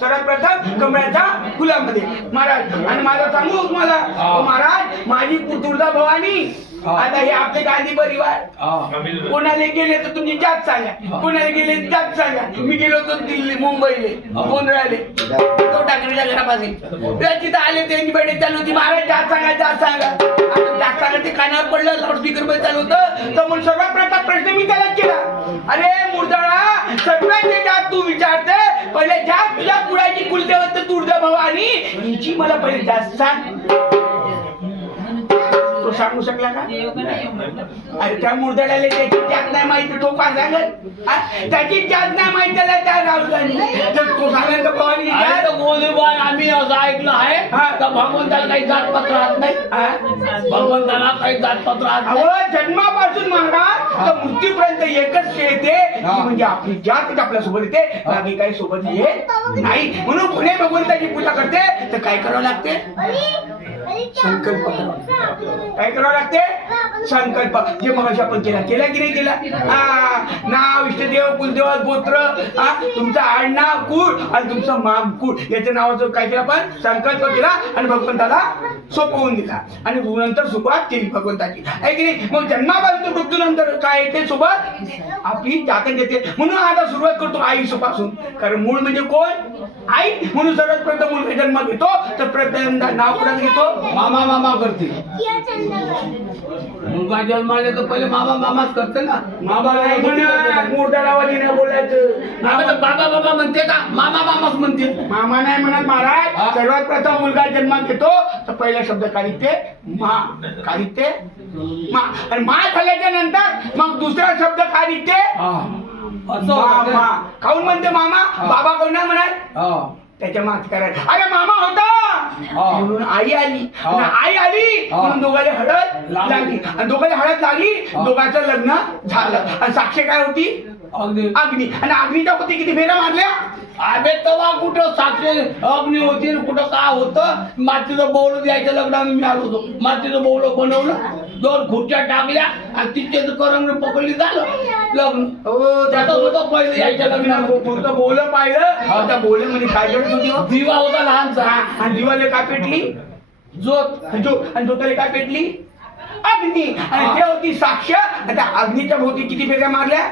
सर्वप्रथम कमळाच्या फुलामध्ये महाराज. आणि माझा सांगू मला महाराज, माझी पुतुर्दा भवानी आता हे आपले गांधी परिवार कोणाला गेले तर तुमची जात सांगा, कोणाला गेले जात सांगा. मी गेलो होतो दिल्ली मुंबईले गोंधळाले तो ठाकरेच्या घरापासून तिथं आले, त्यांची बैठक चालू होती. महाराज जात सांगा, जात सांगा. आता जात सांगा ते कानावर पडलं, लाऊडस्पीकर मध्ये चालू होतं. तर म्हणून सर्वप्रथम प्रश्न मी त्याला केला, अरे मुर्दळा, सगळ्यांचे जात तू विचारते, पहिले जात तुझ्या कुळाची कुलदेवत तुळजा भवानी हिची मला पहिले जात सांग. तो सांगू शकला का? अरे त्या मुर्दड्याला त्याची जात नाही माहिती, तो का सांगत? त्याची जात नाही माहिती त्याला त्या राहुलानी. तर तो सांगेल तर भवानी गोलीबार आम्ही असं ऐकलं आहे तर भगवंताला काही जातपत्र राहत नाही, भगवंताला काही जातपत्र राहत नाही. जन्मापासून महाराज तर मृत्यूपर्यंत एकच येते, म्हणजे आपली जात आपल्या सोबत येते, बाकी काही सोबत येत नाही. म्हणून पुणे भगवंताची पूजा करते तर काय करावं लागते? संकल्प. काय करावं लागते? संकल्प. जे मग आपण केला केला की नाही केला? नाव, इष्टदेव, कुलदेव, गोत्र, तुमचं आडनाव, कुळ आणि तुमचं माम कुळ याच्या नावाचं काय केलं आपण? संकल्प केला आणि भगवंताला सोपवून दिला आणि नंतर सुरुवात केली भगवंताची आहे की नाही. मग जन्मापासून मृत्यूनंतर काय येते सोबत आपली जातक येते. म्हणून आता सुरुवात करतो आईपासून, कारण मूळ म्हणजे कोण आई. म्हणून सर्वात प्रथम मुलगा जन्म घेतो तर प्रथम नाव कोणाचं घेतो मामा मामा करते. मुलगा जन्माला तर पहिले मामा मामाच करते ना. बाबा नाही म्हणत, मोठ्या आवाजाने नाही बोलायचं. आता बाबा बाबा म्हणते का मामा मामाच म्हणते. मामा नाही म्हणत महाराज. सर्वात प्रथम मुलगा जन्म घेतो तर पहिला शब्द काढिते मा, काढिते मा, आणि मा झाल्याच्या नंतर मग दुसरा शब्द काढिते मामा. काऊन म्हणते मामा? बाबा कोण नाही म्हणत, त्याच्या मात करायला अरे मामा होता म्हणून आई आली, आणि आई आली म्हणून दोघांना हळद लागली, आणि दोघांना हळद लागली, दोघांचं लग्न झालं. आणि साक्ष काय होती? अग्नी. आणि अग्नीच्या होती किती फेऱ्या मारल्या? अबे तेव्हा कुठं साक्षी अग्नी होती आणि कुठं का होतं. मातीचं बौल द्यायचं लग्नाला मी आलो होतो. मातीचं बौल बनवलं, 2 खुर्च्या टाकल्या आणि तिथे करंग पकडली, झालं लग्न. त्याचं होतं पहिलं यायच्या लग्नाला. बोल पाहिलं. आता बोल म्हणजे काय करत होती? दिवा होता लहानसा. आणि दिवाले काय पेटली? जोत. आणि जोताले काय पेटली? अग्नी. आणि ते होती साक्ष. आता अग्नीच्या भोवती किती फेऱ्या मारल्या?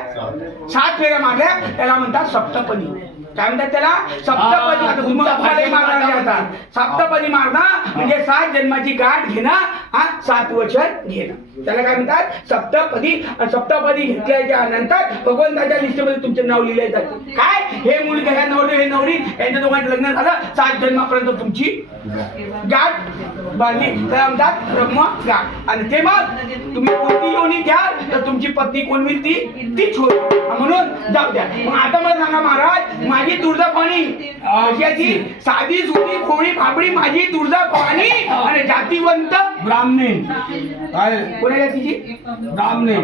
7 फेऱ्या मारल्या. त्याला म्हणतात सप्तपदी. काय म्हणतात त्याला? सप्तपदी. आता तुम्हाला मारणार आता सप्तपदी मारणं म्हणजे 7 जन्माची गाठ घेणं, 7 वचन घेणं, त्याला काय म्हणतात? सप्तपदी. सप्तपदी घेतल्याच्या नंतर भगवंताच्या लिस्टमध्ये तुमचे नाव लिहिले जाते. काय? हे मुलगा, ह्या नवरी, हे नवरी, यांच्या दोघांचं लग्न झालं. 7 जन्मापर्यंत तुमची गाठ बांधली, त्याला म्हणतात ब्रह्म गाठ. आणि ते मग तुम्ही कोणती योनी घ्याल तर तुमची पत्नी कोण होईल? तीच होईल. म्हणून जाऊ द्या. मग आता मला सांगा महाराज, माझी तुळजाभवानी कशाची? साधी सुधी भोळी फाबडी माझी तुळजाभवानी आणि जातीवंत ब्राह्मणी. काय कोणा जातीची? ब्राह्मणी.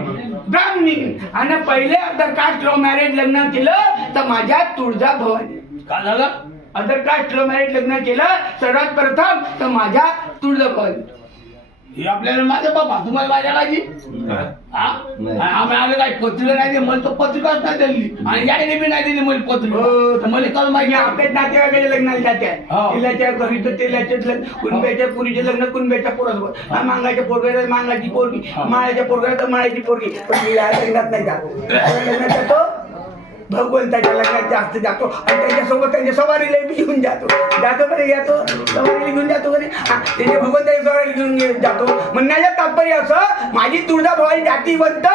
ब्राह्मणी. आणि पहिले अदर कास्ट लव्ह मॅरेज लग्न केलं तर माझ्या तुळजाभवानी. काय झालं? अदर कास्ट लव्ह मॅरेज लग्न केलं सर्वात प्रथम तर माझ्या तुळजाभवानी. हे आपल्याला माझ्या बाबा, तुम्हाला माझ्या काळजी. आम्ही आले काय पत्रिका नाही दिली, मला तो पत्रिकाच नाही दिली, आणि याने बी नाही दिली मला पत्रिका. मला काल माहिती आपल्याच नातेवाईकाच्या लग्नाला जाते. तिलाच्या घरी तर तेलाच्याच लग्न, कुणब्याच्या पुरीचे लग्न कुणब्याच्या पोरासोबत, मांगाच्या पोरग्याला मांगाची पोरगी, माळ्याच्या पोरग्याला तर माळ्याची पोरगी. पण मी या लग्नात नाही जात. लग्नात जातो भगवंताच्या लग्नात जास्त जातो, आणि त्यांच्यासोबत त्यांच्या सवारीला बी घेऊन जातो. कधी जातो सवारीला घेऊन जातो कधी त्यांच्या भगवंताच्या सवारीला घेऊन जातो. म्हणण्याचं तात्पर्य असं, माझी तुळजाभवानी जातीवंत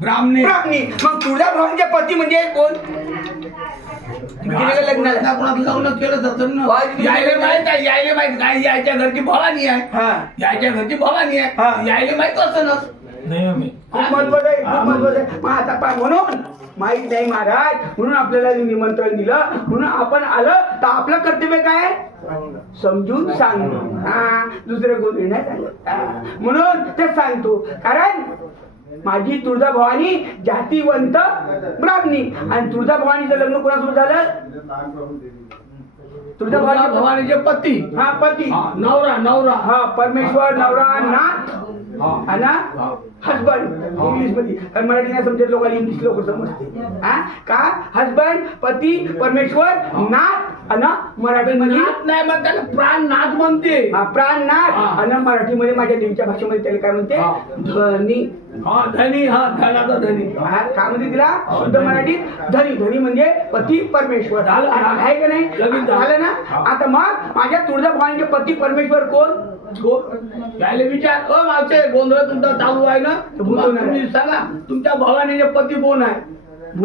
ब्राह्मणी. मग तुळजाभवानीचे पती म्हणजे कोण? लग्नाला लग्न केलं जातं ना. यायला माहित आहे, यायला माहित काय? यायच्या घरची भवानी आहे, यायच्या घरची भवानी आहे, यायला माहित असं ना. खूप महत्वाचं आहे, खूप महत्वाचं आहे. मग आता पहा, म्हणून माहित नाही महाराज, म्हणून आपल्याला निमंत्रण दिलं, म्हणून आपण आलं तर आपलं कर्तव्य काय? समजून सांगणं. दुसरं कोणी नाही सांगत. म्हणून ते सांगतो, कारण माझी तुळजाभवानी जातीवंत ब्राह्मणी. आणि तुळजाभवानीचं लग्न कोणासोबत झालं? तुळजाभवानीचे पती. पती. नवरा. परमेश्वर, नवरा, नाथ आणि हजबंड. इंग्लिश मध्ये, मराठी नाही समजत लोकांना, इंग्लिश लोक समजते. का? हजबंड, पती, परमेश्वर, नाथ. आणि मराठीमध्ये नाही मग त्याला प्राणनाथ म्हणते. प्राणनाथ. आणि मराठीमध्ये माझ्या देवीच्या भाषेमध्ये त्याला काय म्हणते? धनी. धनी. धनाचा धनी. काय म्हणते तिला शुद्ध मराठीत? धनी. धनी म्हणजे पती परमेश्वर. आहे का नाही? लगीन झालं ना. आता मग माझ्या तुळजाभवानीचे पती परमेश्वर कोण? त्याला विचार, मागचे गोंधळ तुमचा चालू आहे ना, तुम्ही सांगा तुमच्या भवानीचे पती कोण आहे?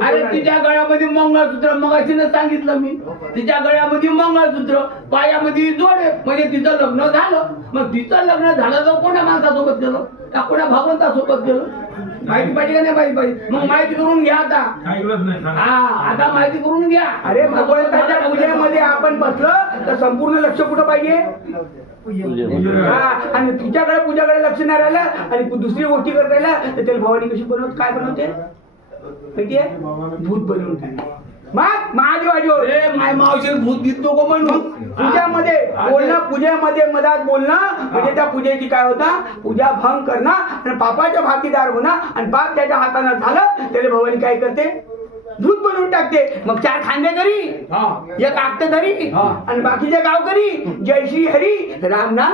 अरे तिच्या गळ्यामध्ये मंगळसूत्र, मगाशीने सांगितलं मी, तिच्या गळ्यामध्ये मंगळसूत्र, पायामध्ये जोडे, म्हणजे तिचं लग्न झालं. मग तिचं लग्न झालं तर कोणा माणसासोबत गेलं? का कोणा भगवंतासोबत गेलं? माहिती पाहिजे का नाही माहिती पाहिजे? मग माहिती करून घ्या आता. आता माहिती करून घ्या. अरे भगवंताच्या पूजेमध्ये आपण बसलं तर संपूर्ण लक्ष कुठं पाहिजे? आणि तुझ्याकडे पूजाकडे लक्ष नाही राहिलं आणि दुसरी गोष्टी करत राहिला तर त्याला भवानी कशी बनवते? काय बनवते माहितीये? भूत बनवून. मग महादेव माय मावशी भूत गीत नको म्हणून पूजामध्ये बोलणं, पूजेमध्ये मधात बोलणं म्हणजे त्या पूजेची काय होता? पूजा भंग करणं आणि पापाच्या भागीदार होणं. आणि पाप त्याच्या हाताने झालं त्याला भवानी काय करते? भूत बनवून टाकते. मग 4 खांदेकरी, हा. एक आकटेकरी हा. आणि बाकीचे गावकरी जय श्री हरी राम नाम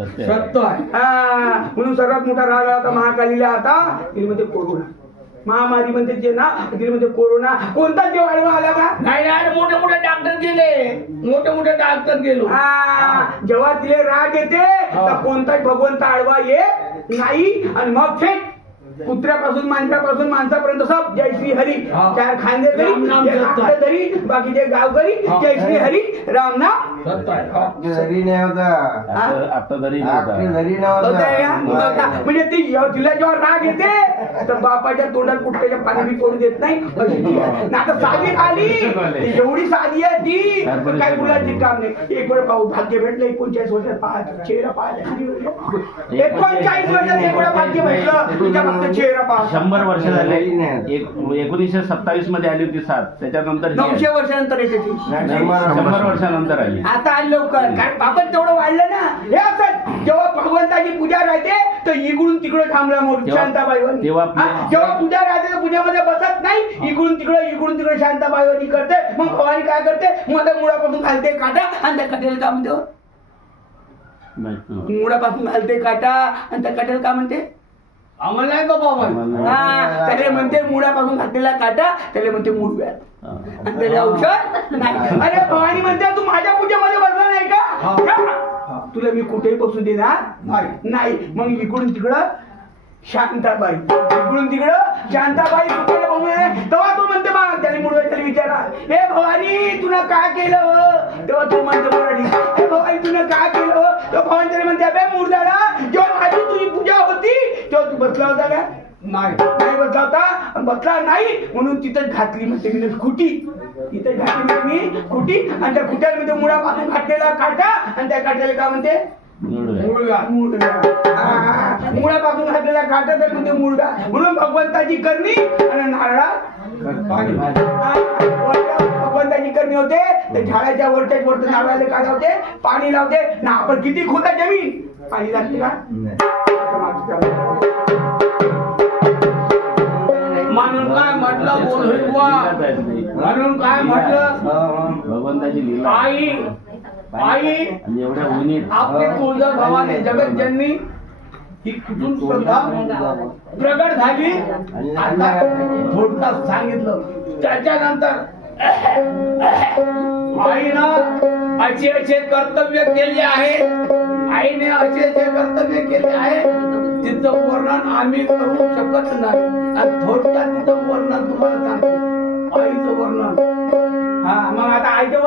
सत्य आहे. म्हणून सर्वात मोठा राग आता महाकालीला आता मध्ये कोरोना महामारी म्हणते जे ना मध्ये कोरोना. कोणता देव आडवा आला का? नाही यार, मोठे मोठे डॉक्टर गेले, मोठे मोठे डॉक्टर गेलो. जेव्हा तिले राग येते तर कोणताही भगवंत आडवा येत नाही. आणि मग थेट कुत्र्यापासून मांजरापासून माणसापर्यंत सब जय श्री हरी. 4 खांदेकरी बाकीचे गावकरी जय श्री हरी राम नाम सत्य आहे. घरी नाही होता. आता तरी आपल्या घरी होतंय नव्हता. का? म्हणजे ती तिला जेव्हा राग येते तर बापाच्या तोंडात कुठल्याच्या पाणी बी तोंड देत नाही. ना आता साधी आली ती एवढी साधी आहे ती काही मुलांची काम नाही. एक वेळ पाहू भाग्य भेटलं 39 वर्षात पाहा चेहरा पाहा 39 वर्षात एक वेळा भाग्य भेटलं तुझ्या फक्त चेहरा पाहा. 100 वर्ष झाले. 1927 मध्ये आली होती साथ. त्याच्यानंतर 900 वर्षानंतर येते ती. 100 वर्षानंतर आली. आता आली लवकर कारण बापच तेवढं वाढलं ना. हे असं जेव्हा भगवंताची पूजा राहते तर इकडून तिकडे थांबला मोठी शांताबाईवर. जेव्हा पूजा राहते तर पूजामध्ये बसत नाही. इकडून तिकडे शांताबाईवरी करते. मग भवानी काय करते? मध्ये मुळापासून घालते काटा आणि त्या काट्याला काय म्हणते? मुळापासून घालते काटा आणि त्या काट्याला काय म्हणते? आम्हाला नाही का बाबा? त्याला म्हणते मुळापासून घातलेला काटा त्याला म्हणते मुळव्यात. आणि त्याला औषध नाही. अरे भवानी म्हणते तू माझ्या पूजेमध्ये बसला नाही का? तुला मी कुठेही बसू देणार नाही. मग इकडून तिकडं शांताबाई, इकडून तिकडं शांताबाई कुठे बघू तेव्हा तू म्हणते मग त्याला मुळव्यात विचारा हे भवानी तुला काय केलं हो? तेव्हा तू म्हणते मराठी हे भवानी तुला काय केलं हो? तेव्हा भवानी त्याला म्हणते अबे मुर्दाडा जेव्हा माझी तुझी पूजा होती तेव्हा तू बसला होता का? नाही बसला होता. आणि बसला नाही म्हणून तिथं घातली म्हणते मी खुटी. तिथे घातली म्हणते मी खुटी आणि त्या खुट्यामध्ये मुळापासून घातलेला काटा आणि त्या काट्याला काय म्हणते? मुळगा. मुळापासून घातलेला काटा तर म्हणते मुळगा. म्हणून भगवंताची करणी आणि नारळात भगवंताची करणी होते. ते झाडाच्या वरच्या वरती नारळाला काय लावते? पाणी लावते ना. आपण किती खोदा जमीन पाणी लागते का? म्हणून काय म्हटलं बोल म्हणून काय म्हटलं? भगवंताची लीला आई आई आणि एवढ्या उन्हीत आपली तुळजा भवानी जगत जननी ही कुठून श्रद्धा प्रगट झाली. आता थोडक्यात सांगितलं. त्याच्यानंतर आईनं असे कर्तव्य केले आहे. आईने असे कर्तव्य केले आहे तिचं वर्णन आम्ही करू शकत नाही. आणि थोडक्यात तिचं वर्णन तुम्हाला सांगतो. आईचं वर्णन मग आता आईचं